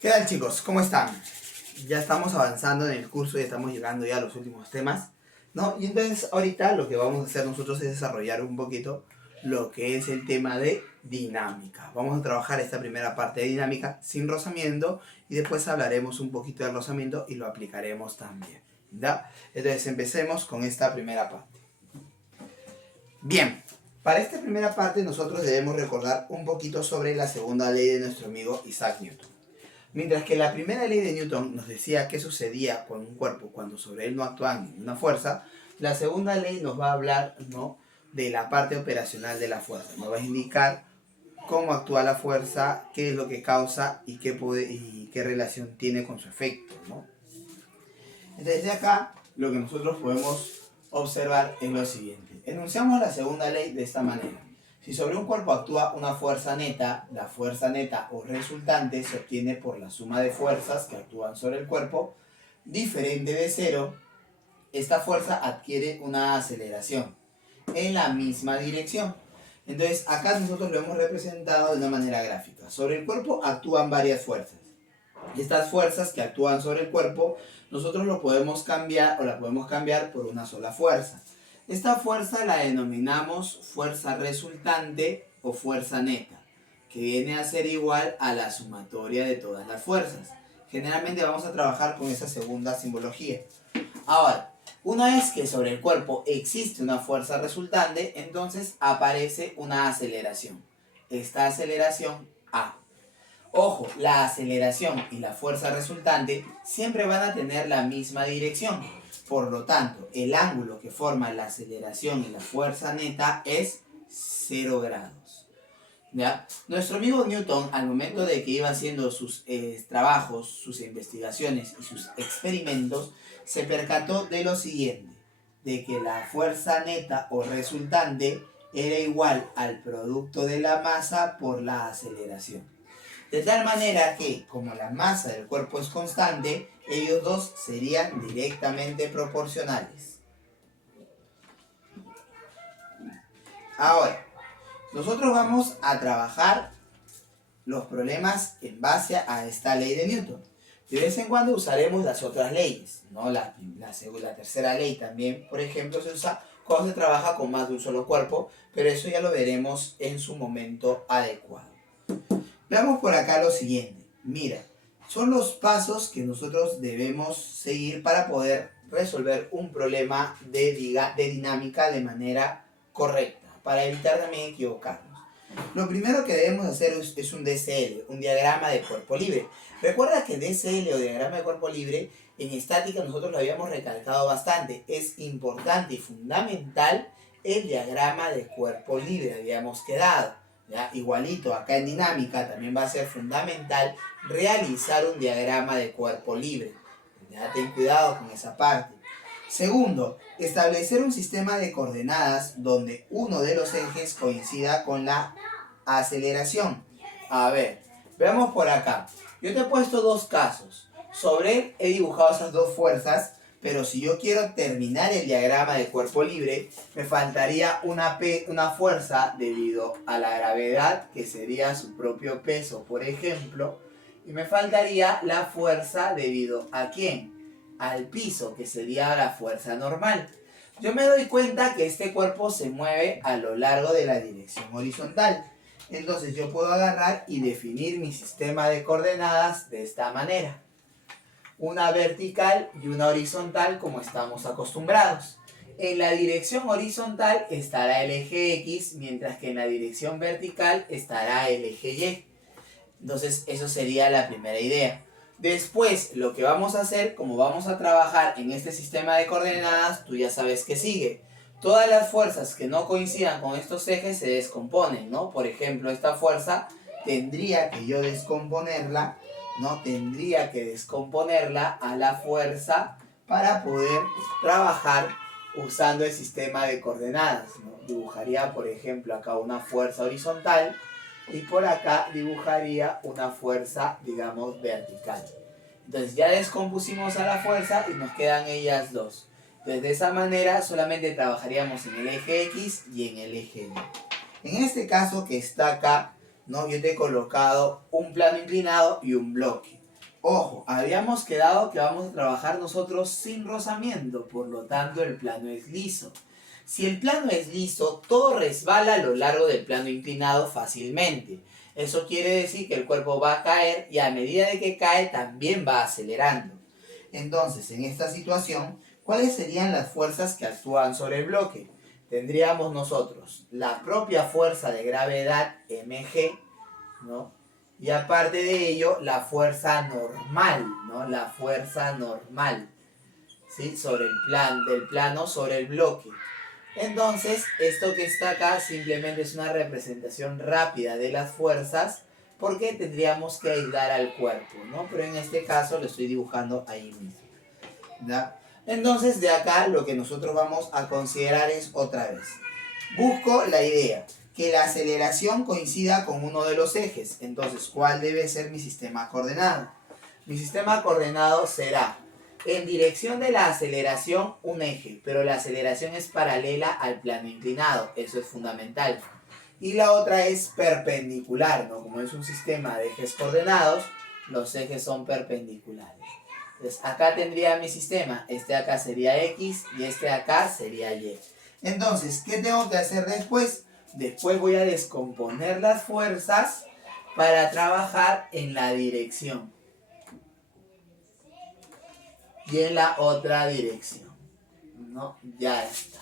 ¿Qué tal, chicos? ¿Cómo están? Ya estamos avanzando en el curso y estamos llegando ya a los últimos temas, ¿no? Y entonces ahorita lo que vamos a hacer nosotros es desarrollar un poquito lo que es el tema de dinámica. Vamos a trabajar esta primera parte de dinámica sin rozamiento y después hablaremos un poquito del rozamiento y lo aplicaremos también, ¿ya? Entonces empecemos con esta primera parte. Bien, para esta primera parte nosotros debemos recordar un poquito sobre la segunda ley de nuestro amigo Isaac Newton. Mientras que la primera ley de Newton nos decía qué sucedía con un cuerpo cuando sobre él no actuaba ninguna fuerza, la segunda ley nos va a hablar, ¿no?, de la parte operacional de la fuerza. Nos va a indicar cómo actúa la fuerza, qué es lo que causa y qué relación tiene con su efecto, ¿no? Entonces de acá lo que nosotros podemos observar es lo siguiente. Enunciamos la segunda ley de esta manera. Si sobre un cuerpo actúa una fuerza neta, la fuerza neta o resultante se obtiene por la suma de fuerzas que actúan sobre el cuerpo, diferente de cero. Esta fuerza adquiere una aceleración en la misma dirección. Entonces acá nosotros lo hemos representado de una manera gráfica. Sobre el cuerpo actúan varias fuerzas. Estas fuerzas que actúan sobre el cuerpo, nosotros lo podemos cambiar o la podemos cambiar por una sola fuerza. Esta fuerza la denominamos fuerza resultante o fuerza neta, que viene a ser igual a la sumatoria de todas las fuerzas. Generalmente vamos a trabajar con esa segunda simbología. Ahora, una vez que sobre el cuerpo existe una fuerza resultante, entonces aparece una aceleración. Esta aceleración A. Ojo, la aceleración y la fuerza resultante siempre van a tener la misma dirección. Por lo tanto, el ángulo que forma la aceleración y la fuerza neta es 0 grados. ¿Ya? Nuestro amigo Newton, al momento de que iba haciendo sus trabajos, sus investigaciones y sus experimentos, se percató de lo siguiente, de que la fuerza neta o resultante era igual al producto de la masa por la aceleración. De tal manera que, como la masa del cuerpo es constante, ellos dos serían directamente proporcionales. Ahora, nosotros vamos a trabajar los problemas en base a esta ley de Newton. De vez en cuando usaremos las otras leyes, ¿no? La tercera ley también, por ejemplo, se usa cuando se trabaja con más de un solo cuerpo, pero eso ya lo veremos en su momento adecuado. Veamos por acá lo siguiente. Mira, son los pasos que nosotros debemos seguir para poder resolver un problema de dinámica de manera correcta, para evitar también equivocarnos. Lo primero que debemos hacer es un DCL, un diagrama de cuerpo libre. Recuerda que DCL o diagrama de cuerpo libre, en estática nosotros lo habíamos recalcado bastante. Es importante y fundamental el diagrama de cuerpo libre, habíamos quedado. ¿Ya? Igualito, acá en dinámica también va a ser fundamental realizar un diagrama de cuerpo libre. ¿Ya? Ten cuidado con esa parte. Segundo, establecer un sistema de coordenadas donde uno de los ejes coincida con la aceleración. A ver, veamos por acá. Yo te he puesto dos casos. Sobre él he dibujado esas dos fuerzas, pero si yo quiero terminar el diagrama de cuerpo libre, me faltaría una fuerza debido a la gravedad, que sería su propio peso, por ejemplo, y me faltaría la fuerza debido a ¿quién? Al piso, que sería la fuerza normal. Yo me doy cuenta que este cuerpo se mueve a lo largo de la dirección horizontal. Entonces yo puedo agarrar y definir mi sistema de coordenadas de esta manera. Una vertical y una horizontal como estamos acostumbrados. En la dirección horizontal estará el eje X, mientras que en la dirección vertical estará el eje Y. Entonces eso sería la primera idea. Después lo que vamos a hacer, como vamos a trabajar en este sistema de coordenadas, tú ya sabes que sigue. Todas las fuerzas que no coincidan con estos ejes se descomponen, ¿no? Por ejemplo, esta fuerza tendría que yo descomponerla, ¿no? Tendría que descomponerla a la fuerza para poder trabajar usando el sistema de coordenadas, ¿no? Dibujaría, por ejemplo, acá una fuerza horizontal y por acá dibujaría una fuerza, digamos, vertical. Entonces ya descompusimos a la fuerza y nos quedan ellas dos. Entonces de esa manera solamente trabajaríamos en el eje X y en el eje Y. En este caso que está acá, ¿no? Yo te he colocado un plano inclinado y un bloque. Ojo, habíamos quedado que vamos a trabajar nosotros sin rozamiento, por lo tanto el plano es liso. Si el plano es liso, todo resbala a lo largo del plano inclinado fácilmente. Eso quiere decir que el cuerpo va a caer y a medida de que cae también va acelerando. Entonces, en esta situación, ¿cuáles serían las fuerzas que actúan sobre el bloque? Tendríamos nosotros la propia fuerza de gravedad mg, ¿no? Y aparte de ello, la fuerza normal, ¿no? La fuerza normal, ¿sí? Sobre el del plano sobre el bloque. Entonces, esto que está acá simplemente es una representación rápida de las fuerzas porque tendríamos que aislar al cuerpo, ¿no? Pero en este caso lo estoy dibujando ahí mismo, ¿ya? Entonces, de acá lo que nosotros vamos a considerar es otra vez. Busco la idea, que la aceleración coincida con uno de los ejes. Entonces, ¿cuál debe ser mi sistema coordenado? Mi sistema coordenado será en dirección de la aceleración un eje, pero la aceleración es paralela al plano inclinado, eso es fundamental. Y la otra es perpendicular, ¿no? Como es un sistema de ejes coordenados, los ejes son perpendiculares. Entonces acá tendría mi sistema, este acá sería X y este acá sería Y. Entonces, ¿qué tengo que hacer después? Después voy a descomponer las fuerzas para trabajar en la dirección y en la otra dirección, ¿no? Ya está,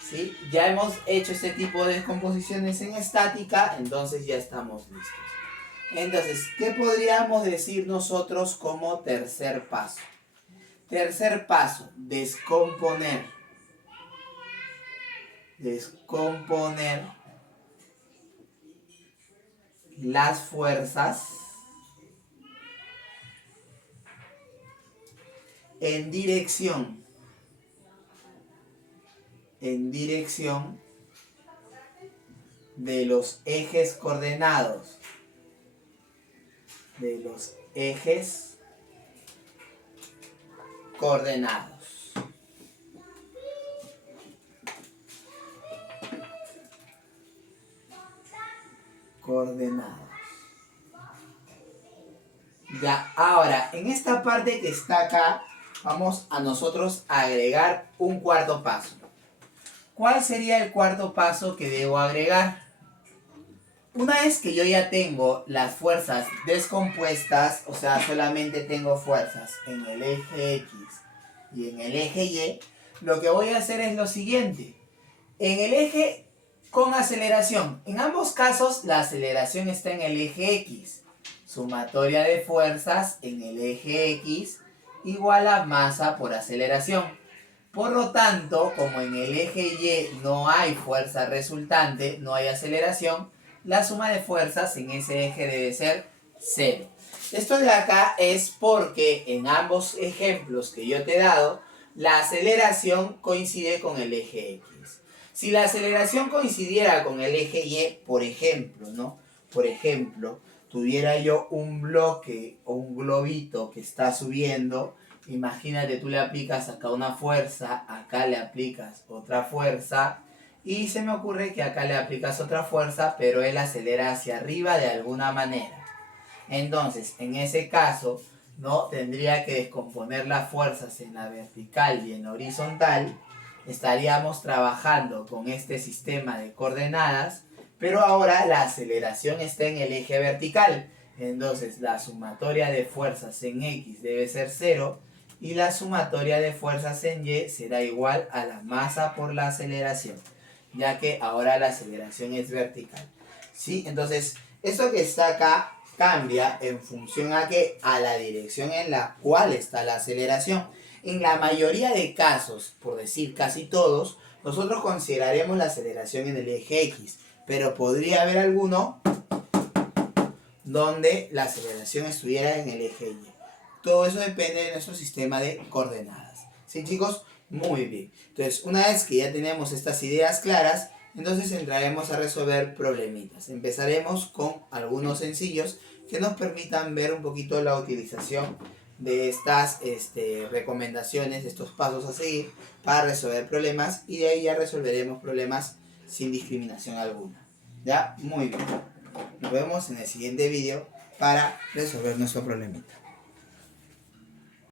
¿sí? Ya hemos hecho este tipo de descomposiciones en estática, entonces ya estamos listos. Entonces, ¿qué podríamos decir nosotros como tercer paso? Tercer paso, descomponer. Descomponer las fuerzas en dirección de los ejes coordenados, coordenados. Ya, ahora, en esta parte que está acá, vamos a nosotros agregar un cuarto paso. ¿Cuál sería el cuarto paso que debo agregar? Una vez que yo ya tengo las fuerzas descompuestas, o sea, solamente tengo fuerzas en el eje X y en el eje Y, lo que voy a hacer es lo siguiente. En el eje con aceleración, en ambos casos la aceleración está en el eje X. Sumatoria de fuerzas en el eje X igual a masa por aceleración. Por lo tanto, como en el eje Y no hay fuerza resultante, no hay aceleración, la suma de fuerzas en ese eje debe ser 0. Esto de acá es porque en ambos ejemplos que yo te he dado, la aceleración coincide con el eje X. Si la aceleración coincidiera con el eje Y, por ejemplo, ¿no? Por ejemplo, tuviera yo un bloque o un globito que está subiendo. Imagínate, tú le aplicas acá una fuerza, acá le aplicas otra fuerza y se me ocurre que acá le aplicas otra fuerza, pero él acelera hacia arriba de alguna manera. Entonces, en ese caso, ¿no? Tendría que descomponer las fuerzas en la vertical y en la horizontal. Estaríamos trabajando con este sistema de coordenadas, pero ahora la aceleración está en el eje vertical. Entonces, la sumatoria de fuerzas en X debe ser 0 y la sumatoria de fuerzas en Y será igual a la masa por la aceleración, ya que ahora la aceleración es vertical, ¿sí? Entonces, esto que está acá cambia en función a que a la dirección en la cual está la aceleración. En la mayoría de casos, por decir casi todos, nosotros consideraremos la aceleración en el eje X, pero podría haber alguno donde la aceleración estuviera en el eje Y. Todo eso depende de nuestro sistema de coordenadas. ¿Sí, chicos? Muy bien. Entonces, una vez que ya tenemos estas ideas claras, entonces entraremos a resolver problemitas. Empezaremos con algunos sencillos que nos permitan ver un poquito la utilización de estas recomendaciones, estos pasos a seguir para resolver problemas, y de ahí ya resolveremos problemas sin discriminación alguna. ¿Ya? Muy bien. Nos vemos en el siguiente vídeo para resolver nuestro problemita.